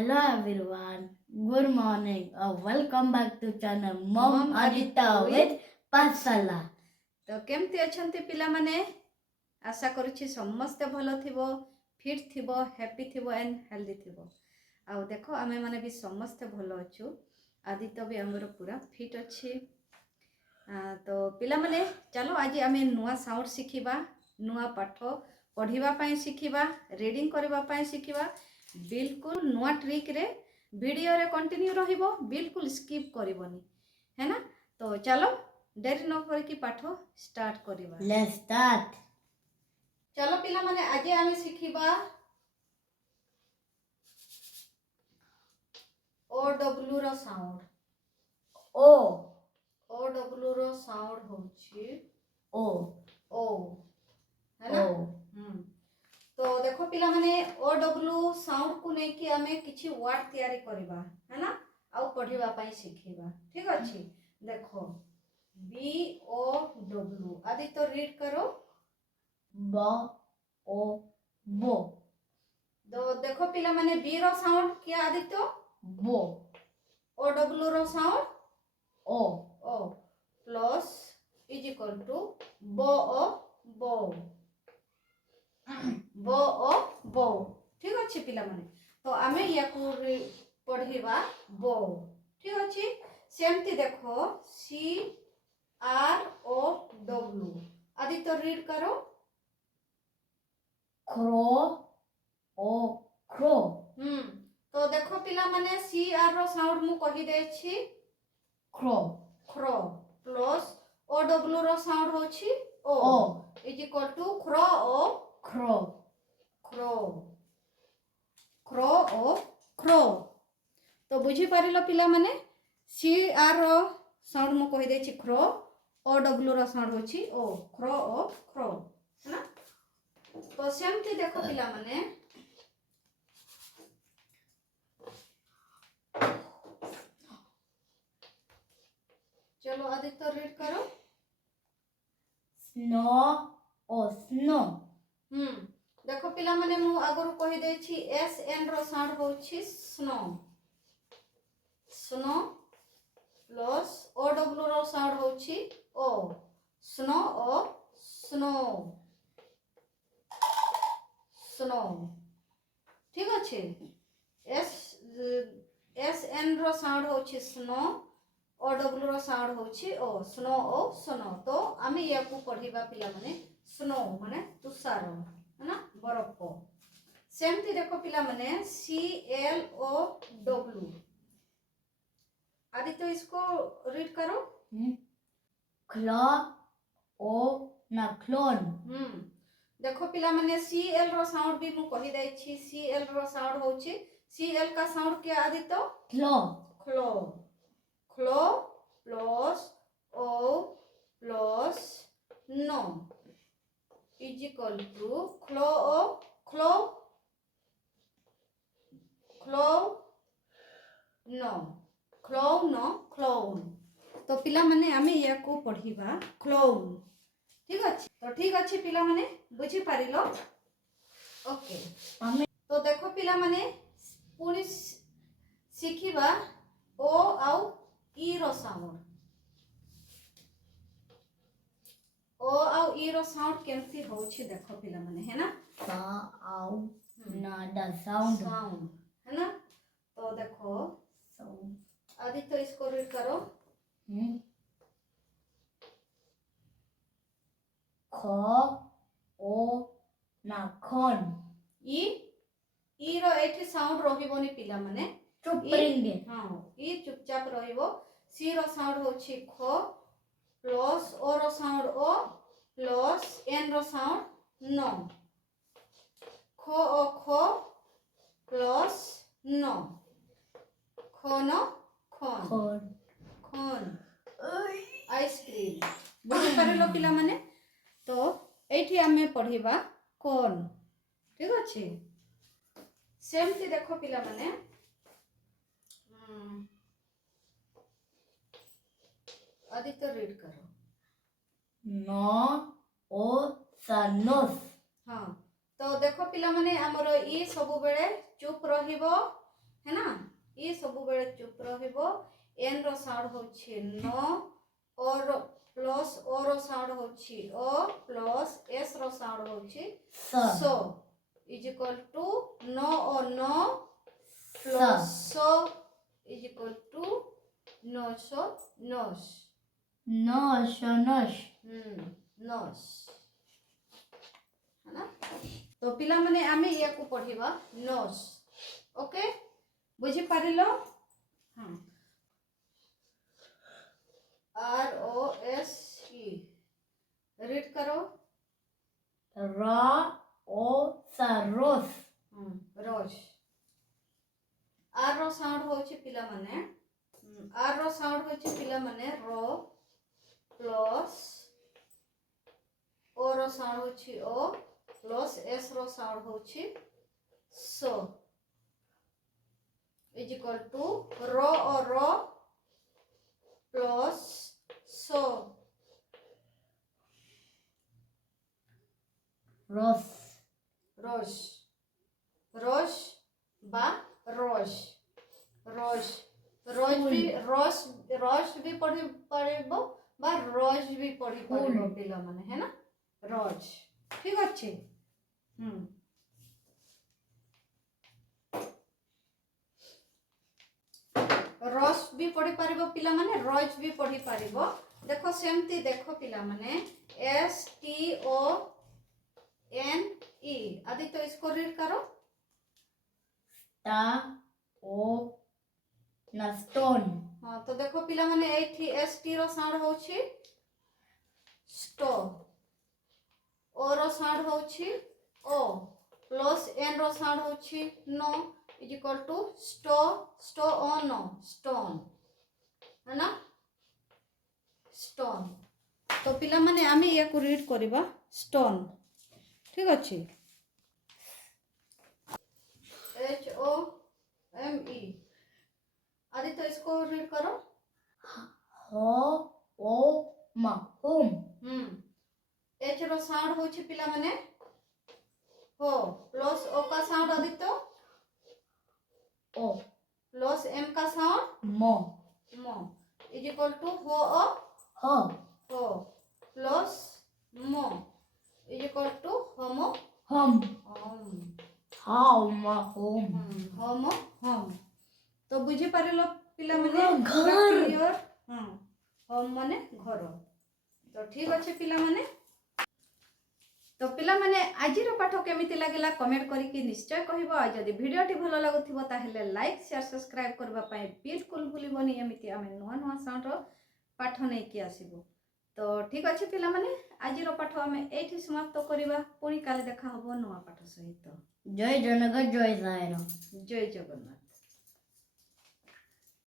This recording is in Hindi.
Hello everyone, good morning or welcome back to channel Mom Adita with Patsala. तो केमती अछंती पिला माने आशा करूछि समस्त भलो थिबो फिट थिबो हैप्पी थिबो एंड हेल्दी थिबो आ देखो आमे माने भी समस्त भलो अछु आदित्य भी हमरो पूरा फिट अछि तो पिला माने चलो आज आमे नुवा साउंड सिखिबा नुवा पाठ पढ़िबा पई सिखिबा रीडिंग करबा पई सिखिबा बिल्कुल नुवा ट्रिक रे वीडियो रे कंटिन्यू रहिबो बिल्कुल स्किप करबोनी है ना तो चलो देरी न करके पाठ स्टार्ट करिबा। Let's start. चलो पिला माने आज आमे सिखिबा ओ डब्ल्यू रो साउंड ओ डब्ल्यू रो साउंड होछि ओ है ना तो देखो पिला माने ओ डब्ल्यू साउंड को नै कि आमे किछि वर्ड तयारी करिबा है ना आ पढ़िबा पई सिखिबा ठीक अछि देखो B O W आदि तो रीड करो बो तो देखो पिला माने B रो साउंड क्या आदि तो बो O W रो sound O plus is equal to बो ठीक अछि पिला माने तो आमे याकू पढ़िबा बो ठीक अछि सेमती देखो C R O W आदि तो रीड करो क्रो तो देखो पिला माने C R रो साउंड मु कहि दे छी क्रो प्लस O W रो साउंड होछि O is equal to crow तो बुझी पारिलो पिला माने C R रो साउंड मु कहि दे छी क्रो O W रो साउंड होछि ओ क्रो है ना तो सेमती देखो पिला माने चलो आदित्य रीड करो स्नो देखो पिला माने मु आगरु कहि दे छी S N रो साउंड होछि स्नो प्लस O W रो साउंड होछि ओ स्नो ठीक अछि S N रो साउंड होछि स्नो O W रो साउंड होछि ओ स्नो तो आमे याकू पढ़िबा पिला माने स्नो माने तुषार है ना बरफ सेमती देखो पिला माने CLOW आदि तो इसको रीड करो क्लोन देखो पिला माने CL रो साउंड भी मु कहि दै छी CL रो साउंड होछि CL का साउंड क्या आदि तो क्लो plus O plus no is equal to clone तो पिला माने आमे या को पढ़िबा क्लोन ठीक अछि तो ठीक अछि पिला माने बुझी पारिलो ओके तो देखो पिला माने पुनी सिखिबा ओ आउ ई रो साउंड ओ आउ ई रो साउंड केमती होछि देखो पिला माने है ना आउ नाडा साउंड है ना तो देखो आदि तो इसको रीड करो खन ई रो एठी साउंड रहिबोनी पिला माने चुप करेंगे हां ई चुपचाप रहिबो सी रो साउंड होछि ख प्लस ओ रो साउंड ओ प्लस एन रो साउंड नो खो प्लस नो खन आइसक्रीम बुझी पारिलो पिला माने तो एठी आमे पढ़िबा कोन ठीक अछि सेमती देखो पिला माने आदित्य रीड करो सनोस हाँ तो देखो पिला माने हमरो ई सब बेले चुप रहिबो है ना ये सब बेले चुप रहिबो एन रो साउंड होछि न और प्लस ओ रो साउंड होछि ओ प्लस एस रो साउंड होछि so is equal to no और no plus so is equal to no so nose nose nose nose है ना तो पिला माने आमे या को पढ़िबा नोस ओके बुझी पारिलो हां R O S E read करो रा ओ सा रोस रोज आर रो साउंड होछि पिला माने आर रो साउंड होछि पिला माने रो प्लस ओ रो साउंड होछि ओ प्लस एस रो साउंड होछि so is equal to row और रो प्लस सो रोस रोज रोज बा रोज रोज रोज भी रोज रोज भी पढ़ी पढ़िबो बा रोज भी पढ़ी पढ़िबो पिला माने है ना रोज ठीक अछि रस भी पढ़ी पारिबो पिला माने रोज भी पढ़ी पारिबो देखो सेमती देखो पिला माने S T O N E आदि तो इसको रीड करो ता ओ ना स्टोन हां तो देखो पिला माने एठी एस टी रो साउंड होछि स्टो ओ रो साउंड होछि ओ प्लस एन रो साउंड होछि नो इज इक्वल टू स्टो स्टो ऑन स्टोन है ना स्टोन तो पिला माने आमे या को रीड करबा स्टोन ठीक अछि एच ओ एम ई आदि तो इसको रीड करो हो ओ मा होम एच रो साउंड होछि पिला माने हो प्लस ओ का साउंड आदि तो ओ प्लस एम का साउंड मो मो इज इक्वल टू हो ओ हो प्लस मो इज इक्वल टू होमो हम होम हाउ मा होम होमो होम तो बुझी पारिलो पिला माने घर क्लियर होम माने घर तो ठीक अछि पिला माने तो पिला माने आजिर पाठ केमिति लागिला कमेंट करके निश्चय कहबो आ जदी वीडियोटी भलो लागुथिबो ताहेले लाइक शेयर सब्सक्राइब करबा पई बिल्कुल भूलिबोनी एमिति आमे नुवा नुवा साउंड रो पाठ नै कि आसीबो तो ठीक अछि पिला माने आजिर पाठ आमे एठी समाप्त करिबा पुनी काले देखा हबो नुवा पाठ सहित जय जनक जय साईराम जय जगन्नाथ।